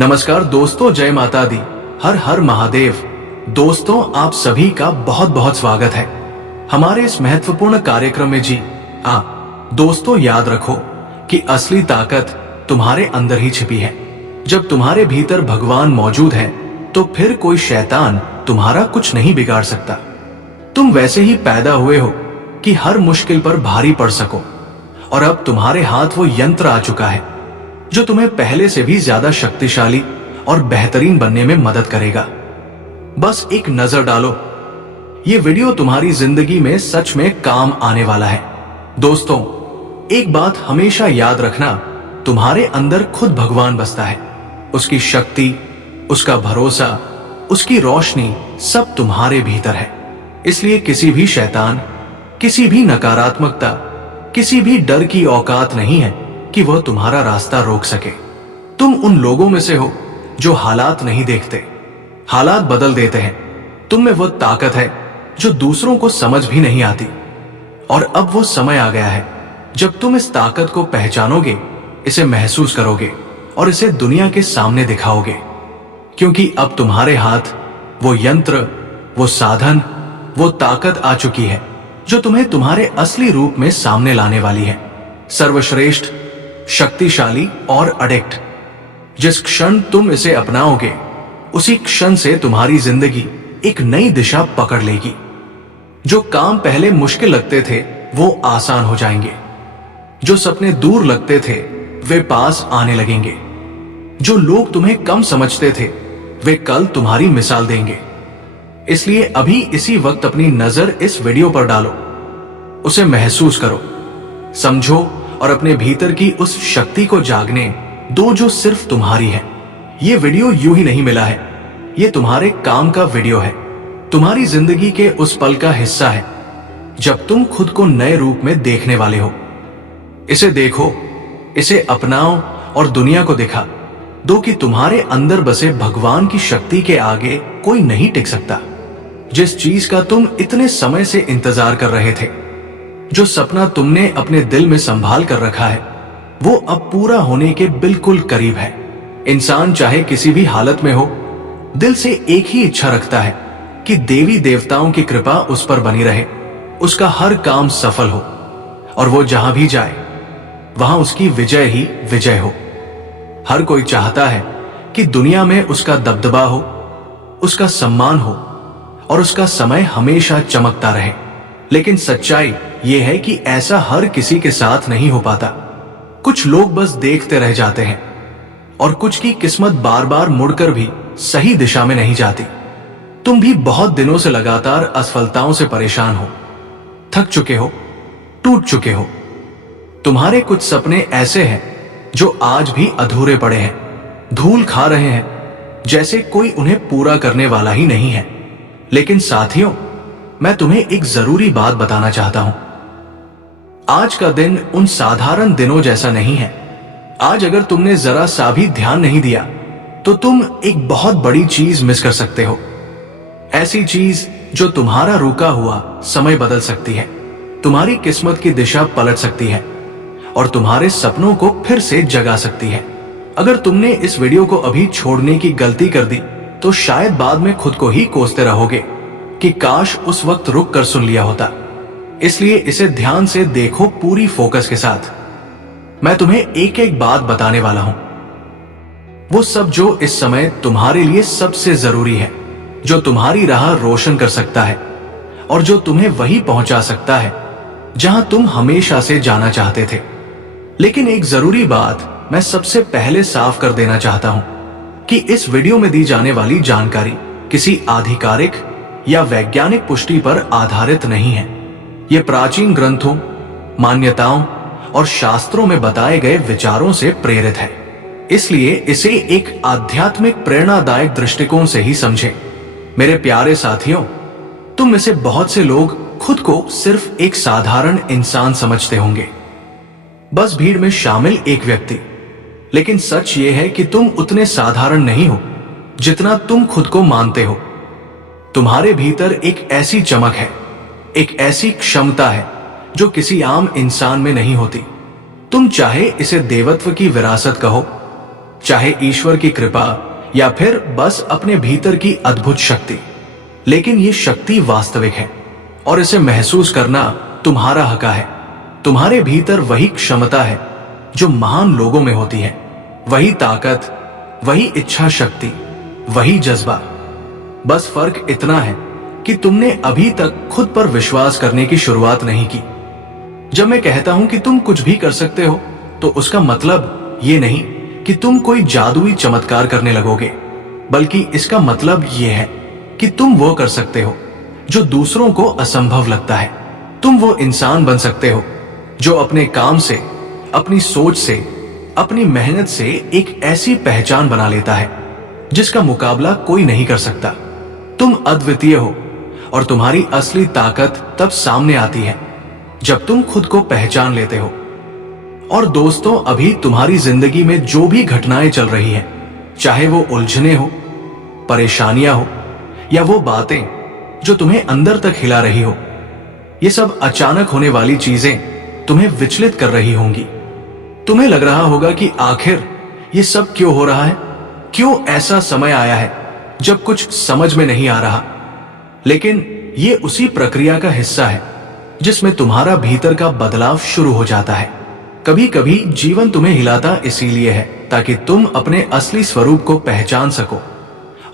नमस्कार दोस्तों, जय माता दी, हर हर महादेव। दोस्तों, आप सभी का बहुत बहुत स्वागत है हमारे इस महत्वपूर्ण कार्यक्रम में। जी दोस्तों, याद रखो कि असली ताकत तुम्हारे अंदर ही छिपी है। जब तुम्हारे भीतर भगवान मौजूद है तो फिर कोई शैतान तुम्हारा कुछ नहीं बिगाड़ सकता। तुम वैसे ही पैदा हुए हो कि हर मुश्किल पर भारी पड़ सको, और अब तुम्हारे हाथ वो यंत्र आ चुका है जो तुम्हें पहले से भी ज्यादा शक्तिशाली और बेहतरीन बनने में मदद करेगा। बस एक नजर डालो, ये वीडियो तुम्हारी जिंदगी में सच में काम आने वाला है। दोस्तों, एक बात हमेशा याद रखना, तुम्हारे अंदर खुद भगवान बसता है। उसकी शक्ति, उसका भरोसा, उसकी रोशनी सब तुम्हारे भीतर है। इसलिए किसी भी शैतान, किसी भी नकारात्मकता, किसी भी डर की औकात नहीं है कि वह तुम्हारा रास्ता रोक सके। तुम उन लोगों में से हो जो हालात नहीं देखते, हालात बदल देते हैं। तुम में वह ताकत है जो दूसरों को समझ भी नहीं आती। और अब वो समय आ गया है जब तुम इस ताकत को पहचानोगे, इसे महसूस करोगे और इसे दुनिया के सामने दिखाओगे। क्योंकि अब तुम्हारे हाथ वो यंत्र, वो साधन, वो ताकत आ चुकी है जो तुम्हें तुम्हारे असली रूप में सामने लाने वाली है। सर्वश्रेष्ठ, शक्तिशाली और अडिक्ट। जिस क्षण तुम इसे अपनाओगे, उसी क्षण से तुम्हारी जिंदगी एक नई दिशा पकड़ लेगी। जो काम पहले मुश्किल लगते थे वो आसान हो जाएंगे। जो सपने दूर लगते थे वे पास आने लगेंगे। जो लोग तुम्हें कम समझते थे वे कल तुम्हारी मिसाल देंगे। इसलिए अभी इसी वक्त अपनी नजर इस वीडियो पर डालो, उसे महसूस करो, समझो और अपने भीतर की उस शक्ति को जागने दो जो सिर्फ तुम्हारी है। ये वीडियो यूं ही नहीं मिला है, ये तुम्हारे काम का वीडियो है, तुम्हारी जिंदगी के उस पल का हिस्सा है जब तुम खुद को नए रूप में देखने वाले हो। इसे देखो, इसे अपनाओ और दुनिया को दिखा दो कि तुम्हारे अंदर बसे भगवान की शक्ति के आगे कोई नहीं टिक सकता। जिस चीज का तुम इतने समय से इंतजार कर रहे थे, जो सपना तुमने अपने दिल में संभाल कर रखा है, वो अब पूरा होने के बिल्कुल करीब है। इंसान चाहे किसी भी हालत में हो, दिल से एक ही इच्छा रखता है कि देवी देवताओं की कृपा उस पर बनी रहे, उसका हर काम सफल हो और वो जहां भी जाए वहां उसकी विजय ही विजय हो। हर कोई चाहता है कि दुनिया में उसका दबदबा हो, उसका सम्मान हो और उसका समय हमेशा चमकता रहे। लेकिन सच्चाई यह है कि ऐसा हर किसी के साथ नहीं हो पाता। कुछ लोग बस देखते रह जाते हैं और कुछ की किस्मत बार बार मुड़कर भी सही दिशा में नहीं जाती। तुम भी बहुत दिनों से लगातार असफलताओं से परेशान हो, थक चुके हो, टूट चुके हो। तुम्हारे कुछ सपने ऐसे हैं जो आज भी अधूरे पड़े हैं, धूल खा रहे हैं, जैसे कोई उन्हें पूरा करने वाला ही नहीं है। लेकिन साथियों, मैं तुम्हें एक जरूरी बात बताना चाहता हूं। आज का दिन उन साधारण दिनों जैसा नहीं है। आज अगर तुमने जरा सा भी ध्यान नहीं दिया तो तुम एक बहुत बड़ी चीज मिस कर सकते हो। ऐसी चीज जो तुम्हारा रुका हुआ समय बदल सकती है, तुम्हारी किस्मत की दिशा पलट सकती है और तुम्हारे सपनों को फिर से जगा सकती है। अगर तुमने इस वीडियो को अभी छोड़ने की गलती कर दी तो शायद बाद में खुद को ही कोसते रहोगे कि काश उस वक्त रुक कर सुन लिया होता। इसलिए इसे ध्यान से देखो, पूरी फोकस के साथ। मैं तुम्हें एक एक बात बताने वाला हूं, वो सब जो इस समय तुम्हारे लिए सबसे जरूरी है, जो तुम्हारी राह रोशन कर सकता है और जो तुम्हें वहीं पहुंचा सकता है जहां तुम हमेशा से जाना चाहते थे। लेकिन एक जरूरी बात मैं सबसे पहले साफ कर देना चाहता हूं कि इस वीडियो में दी जाने वाली जानकारी किसी आधिकारिक या वैज्ञानिक पुष्टि पर आधारित नहीं है। यह प्राचीन ग्रंथों, मान्यताओं और शास्त्रों में बताए गए विचारों से प्रेरित है। इसलिए इसे एक आध्यात्मिक प्रेरणादायक दृष्टिकोण से ही समझें। मेरे प्यारे साथियों, तुम में से बहुत से लोग खुद को सिर्फ एक साधारण इंसान समझते होंगे, बस भीड़ में शामिल एक व्यक्ति। लेकिन सच ये है कि तुम उतने साधारण नहीं हो जितना तुम खुद को मानते हो। तुम्हारे भीतर एक ऐसी चमक है, एक ऐसी क्षमता है जो किसी आम इंसान में नहीं होती। तुम चाहे इसे देवत्व की विरासत कहो चाहे ईश्वर की कृपा या फिर बस अपने भीतर की अद्भुत शक्ति। लेकिन ये शक्ति वास्तविक है और इसे महसूस करना तुम्हारा हक है। तुम्हारे भीतर वही क्षमता है जो महान लोगों में होती है, वही ताकत, वही इच्छा शक्ति, वही जज्बा। बस फर्क इतना है कि तुमने अभी तक खुद पर विश्वास करने की शुरुआत नहीं की। जब मैं कहता हूं कि तुम कुछ भी कर सकते हो, तो उसका मतलब ये नहीं कि तुम कोई जादुई चमत्कार करने लगोगे, बल्कि इसका मतलब ये है कि तुम वो कर सकते हो जो दूसरों को असंभव लगता है। तुम वो इंसान बन सकते हो जो अपने काम से, अपनी सोच से, अपनी मेहनत से एक ऐसी पहचान बना लेता है जिसका मुकाबला कोई नहीं कर सकता। तुम अद्वितीय हो और तुम्हारी असली ताकत तब सामने आती है जब तुम खुद को पहचान लेते हो। और दोस्तों, अभी तुम्हारी जिंदगी में जो भी घटनाएं चल रही हैं, चाहे वो उलझने हो, परेशानियां हो या वो बातें जो तुम्हें अंदर तक हिला रही हो, ये सब अचानक होने वाली चीजें तुम्हें विचलित कर रही होंगी। तुम्हें लग रहा होगा कि आखिर ये सब क्यों हो रहा है, क्यों ऐसा समय आया है जब कुछ समझ में नहीं आ रहा। लेकिन ये उसी प्रक्रिया का हिस्सा है जिसमें तुम्हारा भीतर का बदलाव शुरू हो जाता है। कभी कभी जीवन तुम्हें हिलाता इसीलिए है ताकि तुम अपने असली स्वरूप को पहचान सको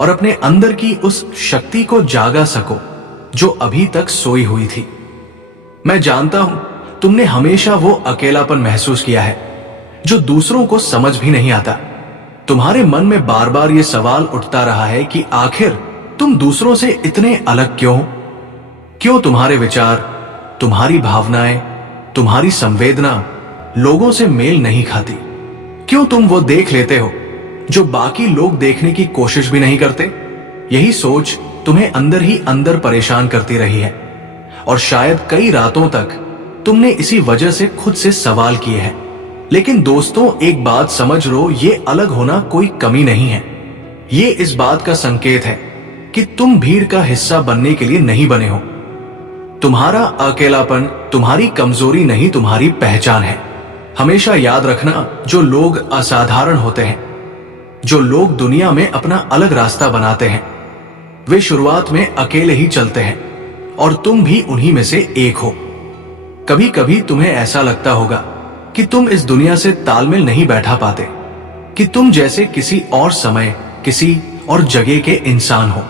और अपने अंदर की उस शक्ति को जागा सको जो अभी तक सोई हुई थी। मैं जानता हूं तुमने हमेशा वो अकेलापन महसूस किया है जो दूसरों को समझ भी नहीं आता। तुम्हारे मन में बार बार ये सवाल उठता रहा है कि आखिर तुम दूसरों से इतने अलग क्यों हो? क्यों तुम्हारे विचार, तुम्हारी भावनाएं, तुम्हारी संवेदना लोगों से मेल नहीं खाती? क्यों तुम वो देख लेते हो जो बाकी लोग देखने की कोशिश भी नहीं करते? यही सोच तुम्हें अंदर ही अंदर परेशान करती रही है और शायद कई रातों तक तुमने इसी वजह से खुद से सवाल किए हैं। लेकिन दोस्तों, एक बात समझ लो, ये अलग होना कोई कमी नहीं है। ये इस बात का संकेत है कि तुम भीड़ का हिस्सा बनने के लिए नहीं बने हो। तुम्हारा अकेलापन तुम्हारी कमजोरी नहीं, तुम्हारी पहचान है। हमेशा याद रखना, जो लोग असाधारण होते हैं, जो लोग दुनिया में अपना अलग रास्ता बनाते हैं, वे शुरुआत में अकेले ही चलते हैं और तुम भी उन्हीं में से एक हो। कभी कभी तुम्हें ऐसा लगता होगा कि तुम इस दुनिया से तालमेल नहीं बैठा पाते, कि तुम जैसे किसी और समय, किसी और जगह के इंसान हो।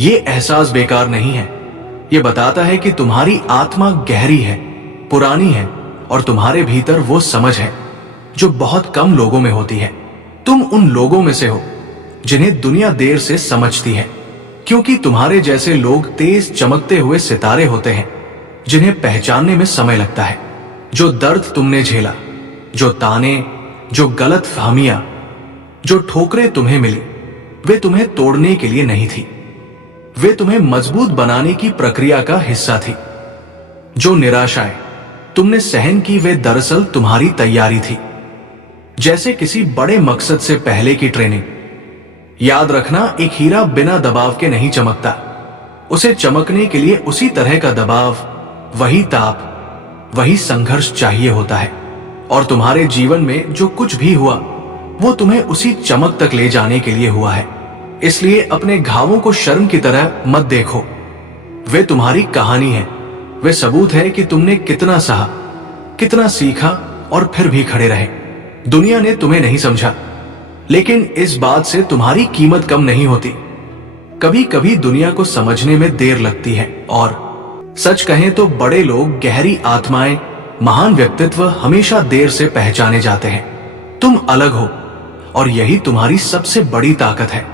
ये एहसास बेकार नहीं है। ये बताता है कि तुम्हारी आत्मा गहरी है, पुरानी है और तुम्हारे भीतर वो समझ है जो बहुत कम लोगों में होती है। तुम उन लोगों में से हो जिन्हें दुनिया देर से समझती है, क्योंकि तुम्हारे जैसे लोग तेज चमकते हुए सितारे होते हैं जिन्हें पहचानने में समय लगता है। जो दर्द तुमने झेला, जो ताने, जो गलत फहमियां, जो ठोकरें तुम्हें मिली, वे तुम्हें तोड़ने के लिए नहीं थी, वे तुम्हें मजबूत बनाने की प्रक्रिया का हिस्सा थी। जो निराशाएं तुमने सहन की, वे दरअसल तुम्हारी तैयारी थी, जैसे किसी बड़े मकसद से पहले की ट्रेनिंग। याद रखना, एक हीरा बिना दबाव के नहीं चमकता। उसे चमकने के लिए उसी तरह का दबाव, वही ताप, वही संघर्ष चाहिए होता है। और तुम्हारे जीवन में जो कुछ भी हुआ, वो तुम्हें उसी चमक तक ले जाने के लिए हुआ है। इसलिए अपने घावों को शर्म की तरह मत देखो। वे तुम्हारी कहानी है, वे सबूत है कि तुमने कितना सहा, कितना सीखा और फिर भी खड़े रहे। दुनिया ने तुम्हें नहीं समझा, लेकिन इस बात से तुम्हारी कीमत कम नहीं होती। कभी कभी दुनिया को समझने में देर लगती है, और सच कहें तो बड़े लोग, गहरी आत्माएं, महान व्यक्तित्व हमेशा देर से पहचाने जाते हैं। तुम अलग हो और यही तुम्हारी सबसे बड़ी ताकत है।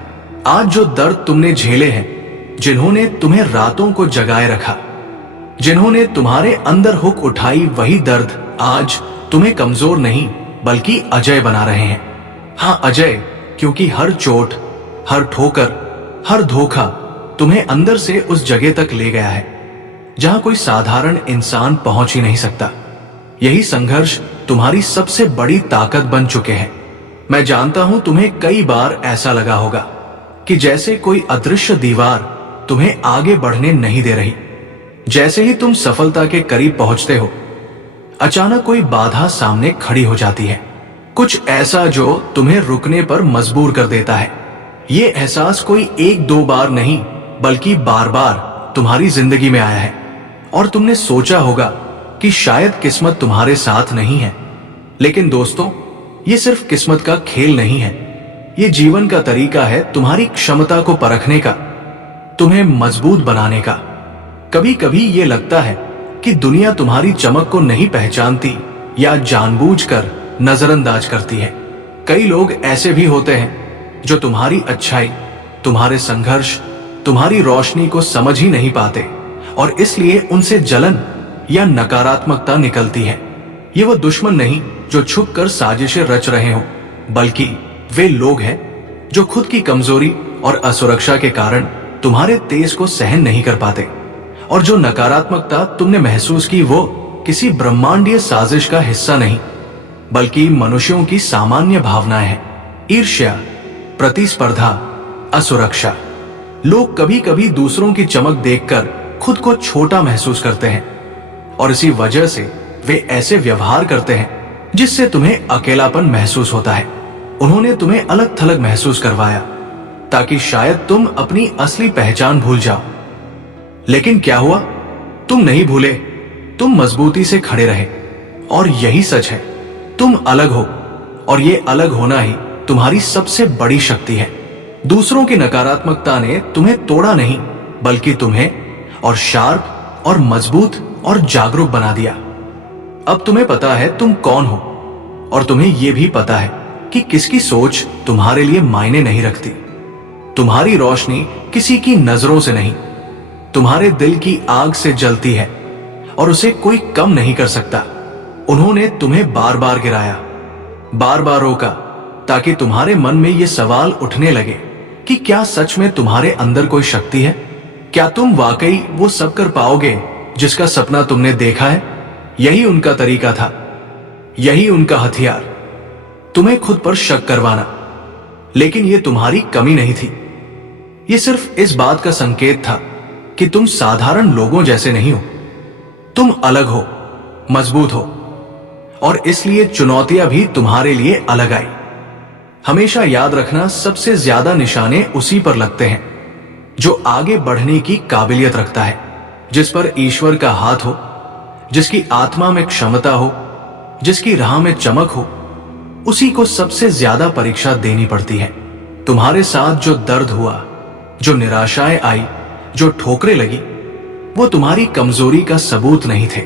आज जो दर्द तुमने झेले हैं, जिन्होंने तुम्हें रातों को जगाए रखा, जिन्होंने तुम्हारे अंदर हुक उठाई, वही दर्द आज तुम्हें कमजोर नहीं बल्कि अजय बना रहे हैं। हाँ, अजय, क्योंकि हर चोट, हर ठोकर, हर धोखा तुम्हें अंदर से उस जगह तक ले गया है जहां कोई साधारण इंसान पहुंच ही नहीं सकता। यही संघर्ष तुम्हारी सबसे बड़ी ताकत बन चुके हैं। मैं जानता हूं तुम्हें कई बार ऐसा लगा होगा कि जैसे कोई अदृश्य दीवार तुम्हें आगे बढ़ने नहीं दे रही। जैसे ही तुम सफलता के करीब पहुंचते हो, अचानक कोई बाधा सामने खड़ी हो जाती है। कुछ ऐसा जो तुम्हें रुकने पर मजबूर कर देता है। ये एहसास कोई एक दो बार नहीं बल्कि बार बार तुम्हारी जिंदगी में आया है और तुमने सोचा होगा कि शायद किस्मत तुम्हारे साथ नहीं है। लेकिन दोस्तों, ये सिर्फ किस्मत का खेल नहीं है, ये जीवन का तरीका है तुम्हारी क्षमता को परखने का, तुम्हें मजबूत बनाने का। कभी कभी ये लगता है कि दुनिया तुम्हारी चमक को नहीं पहचानती या जानबूझकर नजरअंदाज करती है। कई लोग ऐसे भी होते हैं जो तुम्हारी अच्छाई, तुम्हारे संघर्ष, तुम्हारी रोशनी को समझ ही नहीं पाते और इसलिए उनसे जलन या नकारात्मकता निकलती है। ये वो दुश्मन नहीं जो छुपकर साजिशें रच रहे हो, बल्कि वे लोग हैं जो खुद की कमजोरी और असुरक्षा के कारण तुम्हारे तेज को सहन नहीं कर पाते। और जो नकारात्मकता तुमने महसूस की वो किसी ब्रह्मांडीय साजिश का हिस्सा नहीं, बल्कि मनुष्यों की सामान्य भावनाएं हैं। ईर्ष्या, प्रतिस्पर्धा, असुरक्षा। लोग कभी कभी दूसरों की चमक देखकर खुद को छोटा महसूस करते हैं और इसी वजह से वे ऐसे व्यवहार करते हैं जिससे तुम्हें अकेलापन महसूस होता है। उन्होंने तुम्हें अलग थलग महसूस करवाया ताकि शायद तुम अपनी असली पहचान भूल जाओ। लेकिन क्या हुआ? तुम नहीं भूले, तुम मजबूती से खड़े रहे। और यही सच है, तुम अलग हो और ये अलग होना ही तुम्हारी सबसे बड़ी शक्ति है। दूसरों की नकारात्मकता ने तुम्हें तोड़ा नहीं, बल्कि तुम्हें और शार्प और मजबूत और जागरूक बना दिया। अब तुम्हें पता है तुम कौन हो और तुम्हें यह भी पता है कि किसकी सोच तुम्हारे लिए मायने नहीं रखती। तुम्हारी रोशनी किसी की नजरों से नहीं, तुम्हारे दिल की आग से जलती है और उसे कोई कम नहीं कर सकता। उन्होंने तुम्हें बार बार गिराया, बार बार रोका, ताकि तुम्हारे मन में ये सवाल उठने लगे कि क्या सच में तुम्हारे अंदर कोई शक्ति है? क्या तुम वाकई वो सब कर पाओगे जिसका सपना तुमने देखा है? यही उनका तरीका था, यही उनका हथियार, तुम्हें खुद पर शक करवाना। लेकिन ये तुम्हारी कमी नहीं थी, ये सिर्फ इस बात का संकेत था कि तुम साधारण लोगों जैसे नहीं हो। तुम अलग हो, मजबूत हो और इसलिए चुनौतियां भी तुम्हारे लिए अलग आई। हमेशा याद रखना, सबसे ज्यादा निशाने उसी पर लगते हैं जो आगे बढ़ने की काबिलियत रखता है, जिस पर ईश्वर का हाथ हो, जिसकी आत्मा में क्षमता हो, जिसकी राह में चमक हो, उसी को सबसे ज्यादा परीक्षा देनी पड़ती है। तुम्हारे साथ जो दर्द हुआ, जो निराशाएं आई, जो ठोकरें लगी, वो तुम्हारी कमजोरी का सबूत नहीं थे,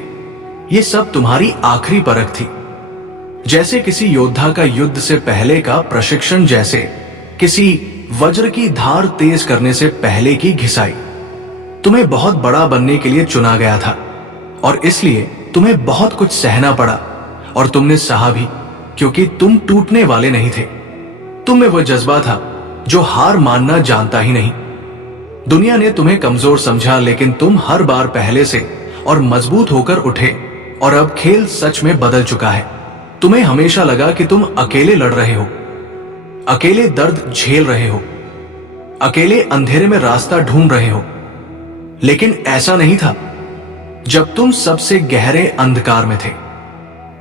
ये सब तुम्हारी आखिरी परख थी। जैसे किसी योद्धा का युद्ध से पहले का प्रशिक्षण, जैसे किसी वज्र की धार तेज करने से पहले की घिसाई। तुम्हें बहुत बड़ा बनने के लिए चुना गया था और इसलिए तुम्हें बहुत कुछ सहना पड़ा और तुमने सहा भी, क्योंकि तुम टूटने वाले नहीं थे। तुम में वो जज्बा था जो हार मानना जानता ही नहीं। दुनिया ने तुम्हें कमजोर समझा, लेकिन तुम हर बार पहले से और मजबूत होकर उठे और अब खेल सच में बदल चुका है। तुम्हें हमेशा लगा कि तुम अकेले लड़ रहे हो, अकेले दर्द झेल रहे हो, अकेले अंधेरे में रास्ता ढूंढ रहे हो, लेकिन ऐसा नहीं था। जब तुम सबसे गहरे अंधकार में थे,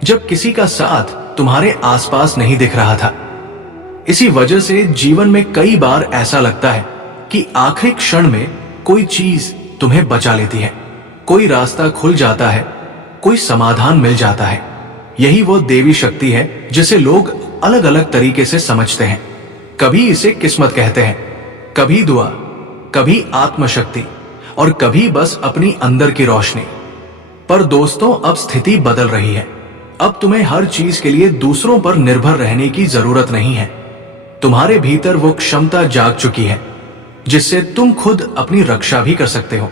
जब किसी का साथ तुम्हारे आसपास नहीं दिख रहा था। इसी वजह से जीवन में कई बार ऐसा लगता है कि आखिरी क्षण में कोई चीज तुम्हें बचा लेती है, कोई रास्ता खुल जाता है, कोई समाधान मिल जाता है। यही वो देवी शक्ति है जिसे लोग अलग अलग तरीके से समझते हैं। कभी इसे किस्मत कहते हैं, कभी दुआ, कभी आत्मशक्ति और कभी बस अपनी अंदर की रोशनी। पर दोस्तों, अब स्थिति बदल रही है। अब तुम्हें हर चीज के लिए दूसरों पर निर्भर रहने की जरूरत नहीं है। तुम्हारे भीतर वो क्षमता जाग चुकी है जिससे तुम खुद अपनी रक्षा भी कर सकते हो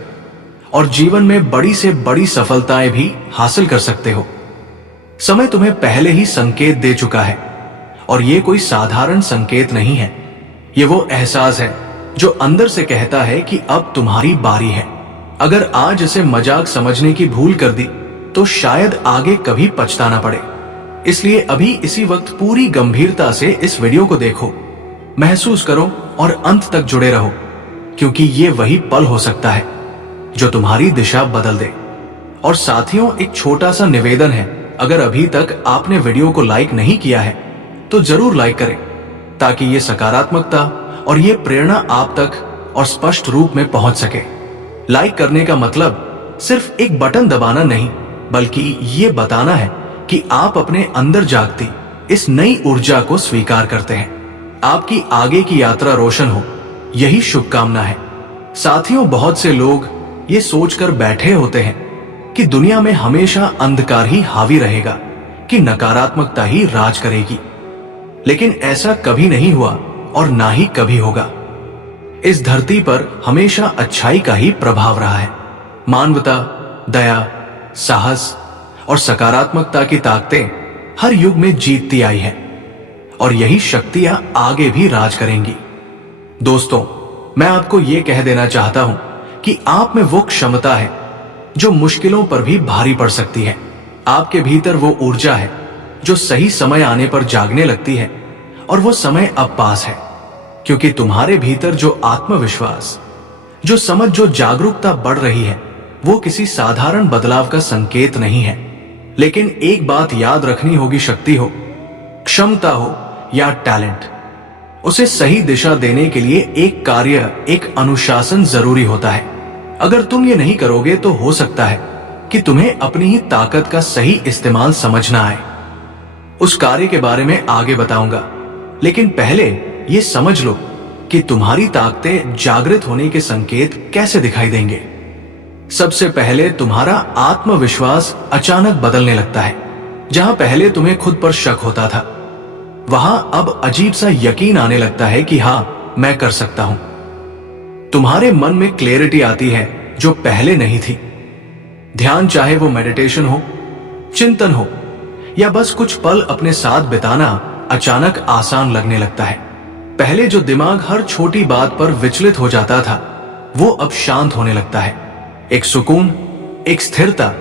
और जीवन में बड़ी से बड़ी सफलताएं भी हासिल कर सकते हो। समय तुम्हें पहले ही संकेत दे चुका है और ये कोई साधारण संकेत नहीं है। ये वो एहसास है जो अंदर से कहता है कि अब तुम्हारी बारी है। अगर आज इसे मजाक समझने की भूल कर दी तो शायद आगे कभी पछताना पड़े। इसलिए अभी इसी वक्त पूरी गंभीरता से इस वीडियो को देखो, महसूस करो और अंत तक जुड़े रहो, क्योंकि ये वही पल हो सकता है जो तुम्हारी दिशा बदल दे। और साथियों, एक छोटा सा निवेदन है, अगर अभी तक आपने वीडियो को लाइक नहीं किया है तो जरूर लाइक करें, ताकि ये सकारात्मकता और ये प्रेरणा आप तक और स्पष्ट रूप में पहुंच सके। लाइक करने का मतलब सिर्फ एक बटन दबाना नहीं, बल्कि ये बताना है कि आप अपने अंदर जागती इस नई ऊर्जा को स्वीकार करते हैं। आपकी आगे की यात्रा रोशन हो, यही शुभकामना है। साथियों, बहुत से लोग ये सोचकर बैठे होते हैं कि दुनिया में हमेशा अंधकार ही हावी रहेगा, कि नकारात्मकता ही राज करेगी। लेकिन ऐसा कभी नहीं हुआ और ना ही कभी होगा। इस धरती पर हमेशा अच्छाई का ही प्रभाव रहा है। मानवता, दया, साहस और सकारात्मकता की ताकतें हर युग में जीतती आई हैं, और यही शक्तियां आगे भी राज करेंगी। दोस्तों, मैं आपको यह कह देना चाहता हूं कि आप में वो क्षमता है जो मुश्किलों पर भी भारी पड़ सकती है। आपके भीतर वो ऊर्जा है जो सही समय आने पर जागने लगती है, और वो समय अब पास है, क्योंकि तुम्हारे भीतर जो आत्मविश्वास, जो समझ, जो जागरूकता बढ़ रही है, वो किसी साधारण बदलाव का संकेत नहीं है। लेकिन एक बात याद रखनी होगी, शक्ति हो, क्षमता हो या टैलेंट, उसे सही दिशा देने के लिए एक कार्य, एक अनुशासन जरूरी होता है। अगर तुम ये नहीं करोगे तो हो सकता है कि तुम्हें अपनी ही ताकत का सही इस्तेमाल समझ ना आए। उस कार्य के बारे में आगे बताऊंगा, लेकिन पहले ये समझ लो कि तुम्हारी ताकतें जागृत होने के संकेत कैसे दिखाई देंगे। सबसे पहले तुम्हारा आत्मविश्वास अचानक बदलने लगता है। जहां पहले तुम्हें खुद पर शक होता था, वहां अब अजीब सा यकीन आने लगता है कि हां, मैं कर सकता हूं। तुम्हारे मन में क्लैरिटी आती है जो पहले नहीं थी। ध्यान, चाहे वो मेडिटेशन हो, चिंतन हो या बस कुछ पल अपने साथ बिताना, अचानक आसान लगने लगता है। पहले जो दिमाग हर छोटी बात पर विचलित हो जाता था, वो अब शांत होने लगता है। एक सुकून, एक स्थिरता,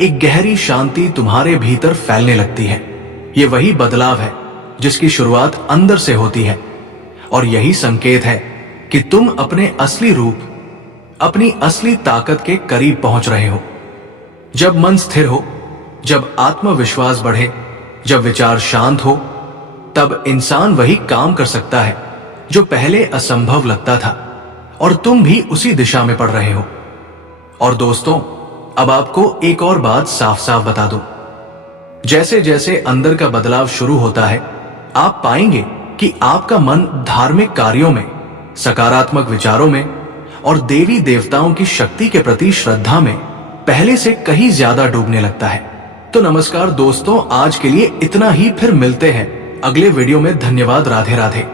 एक गहरी शांति तुम्हारे भीतर फैलने लगती है। ये वही बदलाव है जिसकी शुरुआत अंदर से होती है, और यही संकेत है कि तुम अपने असली रूप, अपनी असली ताकत के करीब पहुंच रहे हो। जब मन स्थिर हो, जब आत्मविश्वास बढ़े, जब विचार शांत हो, तब इंसान वही काम कर सकता है जो पहले असंभव लगता था, और तुम भी उसी दिशा में पड़ रहे हो। और दोस्तों, अब आपको एक और बात साफ साफ बता दूं। जैसे जैसे अंदर का बदलाव शुरू होता है, आप पाएंगे कि आपका मन धार्मिक कार्यों में, सकारात्मक विचारों में और देवी देवताओं की शक्ति के प्रति श्रद्धा में पहले से कहीं ज्यादा डूबने लगता है। तो नमस्कार दोस्तों, आज के लिए इतना ही। फिर मिलते हैं अगले वीडियो में। धन्यवाद। राधे राधे।